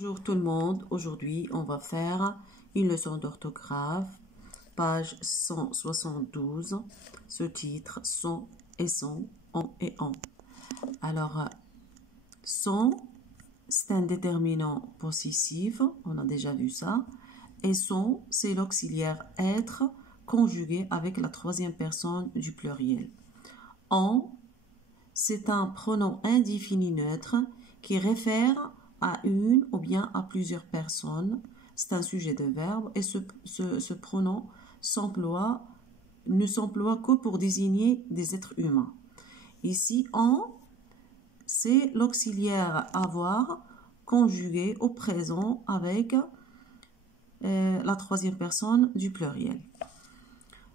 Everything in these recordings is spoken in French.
Bonjour tout le monde, aujourd'hui on va faire une leçon d'orthographe, page 172, ce titre sont et sont, on et on. Alors, sont, c'est un déterminant possessif, on a déjà vu ça, et sont, c'est l'auxiliaire être conjugué avec la troisième personne du pluriel. On, c'est un pronom indéfini neutre qui réfère à une ou bien à plusieurs personnes. C'est un sujet de verbe et ce pronom ne s'emploie que pour désigner des êtres humains. Ici, on, c'est l'auxiliaire avoir conjugué au présent avec la troisième personne du pluriel.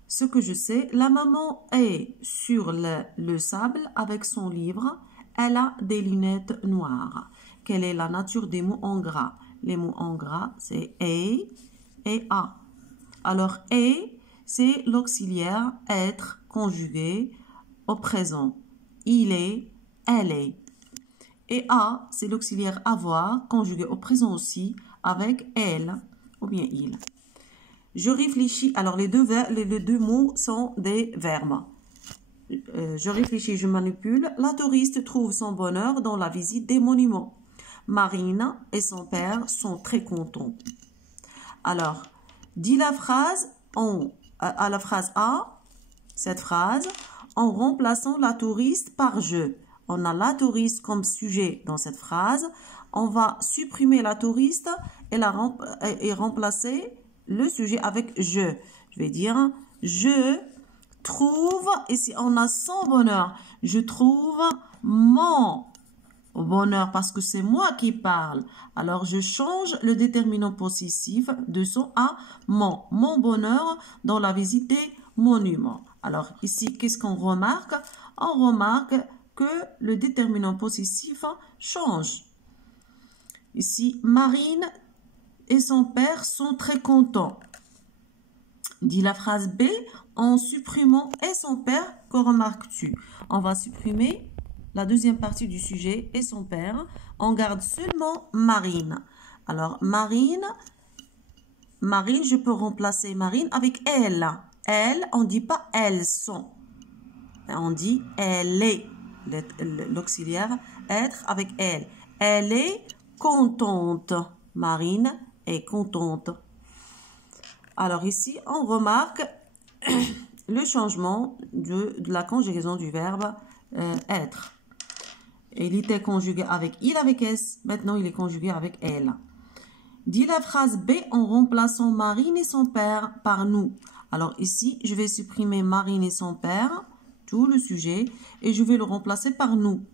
Ce que je sais, la maman est sur le sable avec son livre. Elle a des lunettes noires. Quelle est la nature des mots en gras? Les mots en gras, c'est et a. Alors, et, c'est l'auxiliaire être conjugué au présent. Il est, elle est. Et a, c'est l'auxiliaire avoir conjugué au présent aussi avec elle ou bien il. Je réfléchis. Alors, les deux mots sont des verbes. Je réfléchis, je manipule. La touriste trouve son bonheur dans la visite des monuments. Marine et son père sont très contents. Alors, dis la phrase à la phrase A, cette phrase, en remplaçant la touriste par je. On a la touriste comme sujet dans cette phrase. On va supprimer la touriste et remplacer le sujet avec je. Je vais dire je trouve, ici on a son bonheur. Je trouve mon bonheur parce que c'est moi qui parle. Alors je change le déterminant possessif de son à mon. Mon bonheur dans la visite des monuments. Alors ici, qu'est-ce qu'on remarque? On remarque que le déterminant possessif change. Ici, Marine et son père sont très contents. Dis la phrase B en supprimant et son père, que remarques-tu? On va supprimer la deuxième partie du sujet et son père. On garde seulement Marine. Alors, Marine, je peux remplacer Marine avec elle. Elle, on ne dit pas elles sont. On dit elle est. L'auxiliaire être avec elle. Elle est contente. Marine est contente. Alors ici, on remarque le changement de la conjugaison du verbe être. Il était conjugué avec il avec s, maintenant il est conjugué avec elle. Dis la phrase B en remplaçant Marine et son père par nous. Alors ici, je vais supprimer Marine et son père, tout le sujet, et je vais le remplacer par nous.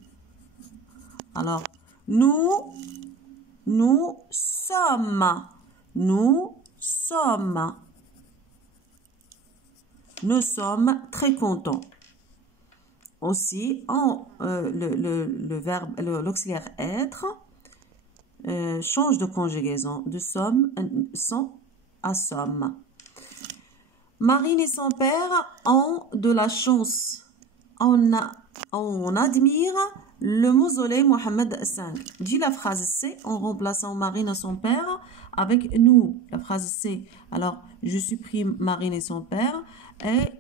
Alors, nous sommes. Nous sommes. Nous sommes très contents. Aussi, le verbe, l'auxiliaire être change de conjugaison de sont à somme. Marine et son père ont de la chance. On admire le mausolée Mohammed V. Dis la phrase C en remplaçant Marine et son père avec nous. La phrase C. Alors, je supprime Marine et son père et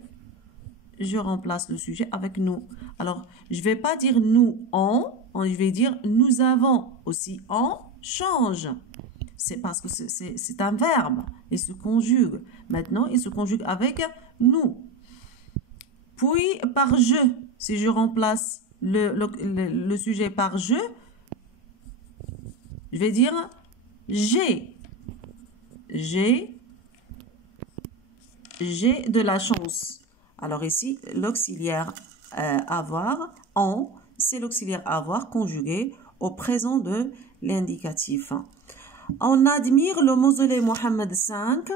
je remplace le sujet avec nous. Alors, je ne vais pas dire nous, je vais dire nous avons. Aussi, on change. C'est parce que c'est un verbe. Il se conjugue. Maintenant, il se conjugue avec nous. Puis, par je. Si je remplace le sujet par je vais dire j'ai. J'ai de la chance. Alors ici, l'auxiliaire avoir, on, c'est l'auxiliaire avoir conjugué au présent de l'indicatif. On admire le mausolée Mohammed V.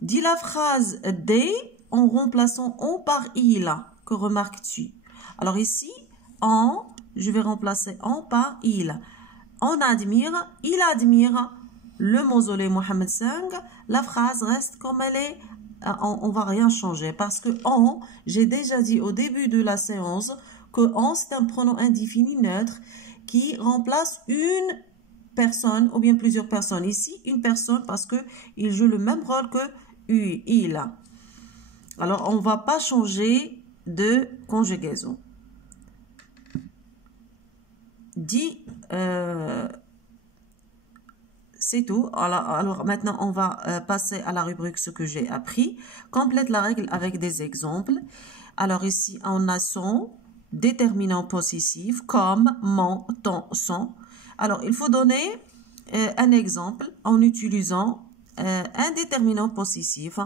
Dis la phrase D en remplaçant on par il. Que remarques-tu? Alors ici, on, je vais remplacer on par il. On admire, il admire le mausolée Mohammed V. La phrase reste comme elle est. On ne va rien changer parce que on, j'ai déjà dit au début de la séance que on, c'est un pronom indéfini neutre qui remplace une personne ou bien plusieurs personnes. Ici, une personne parce que il joue le même rôle que il. Alors, on ne va pas changer de conjugaison. Dit, c'est tout. Alors, maintenant, on va passer à la rubrique ce que j'ai appris. Complète la règle avec des exemples. Alors, ici, on a son déterminant possessif comme mon, ton, son. Alors, il faut donner un exemple en utilisant un déterminant possessif.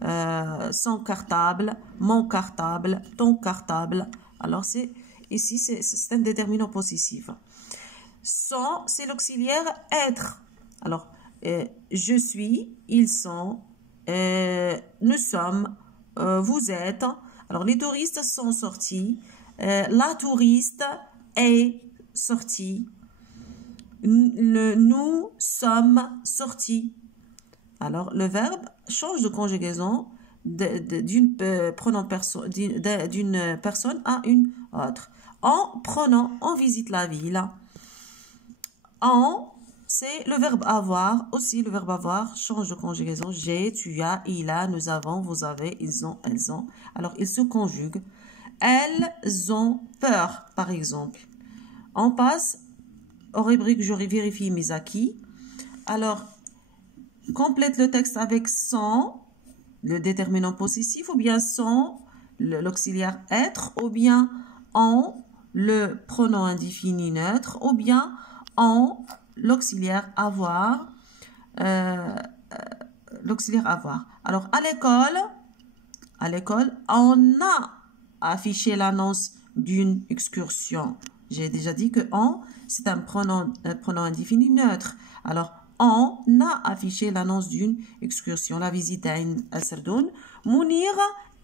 Son cartable, mon cartable, ton cartable. Alors, ici, c'est un déterminant possessif. Son, c'est l'auxiliaire être. Alors, je suis, ils sont, nous sommes, vous êtes. Alors, les touristes sont sortis. La touriste est sortie. Nous sommes sortis. Alors, le verbe change de conjugaison d'une personne à une autre. En prenant, on visite la ville. En, c'est le verbe avoir. Aussi, le verbe avoir change de conjugaison. J'ai, tu as, il a, nous avons, vous avez, ils ont, elles ont. Alors, ils se conjuguent. Elles ont peur, par exemple. On passe aux rubriques je vérifie mes acquis. Alors, complète le texte avec son, le déterminant possessif, ou bien son, l'auxiliaire être, ou bien en, le pronom indéfini neutre, ou bien en, l'auxiliaire avoir. L'auxiliaire avoir. Alors, à l'école, on a affiché l'annonce d'une excursion. J'ai déjà dit que on, c'est un pronom indéfini neutre. Alors, on a affiché l'annonce d'une excursion. La visite à Sardoun. Mounir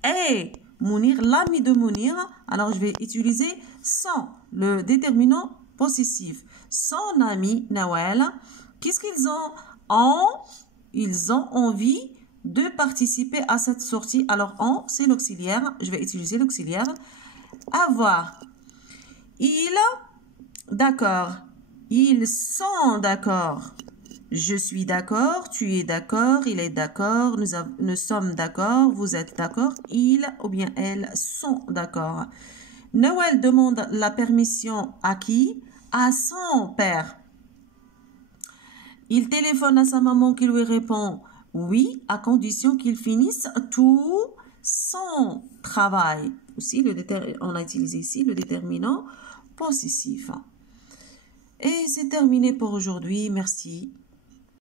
est Mounir, l'ami de Mounir. Alors, je vais utiliser son, le déterminant possessif. Son ami Nawel. Qu'est-ce qu'ils ont? Ils ont envie de participer à cette sortie. Alors, on, c'est l'auxiliaire. Je vais utiliser l'auxiliaire. Avoir. D'accord. Ils sont d'accord. Je suis d'accord. Tu es d'accord. Il est d'accord. Nous sommes d'accord. Vous êtes d'accord. Ils ou bien elles sont d'accord. Noël demande la permission à qui? À son père. Il téléphone à sa maman qui lui répond oui, à condition qu'il finisse tout son travail. Aussi, on a utilisé ici le déterminant possessif. Et c'est terminé pour aujourd'hui. Merci.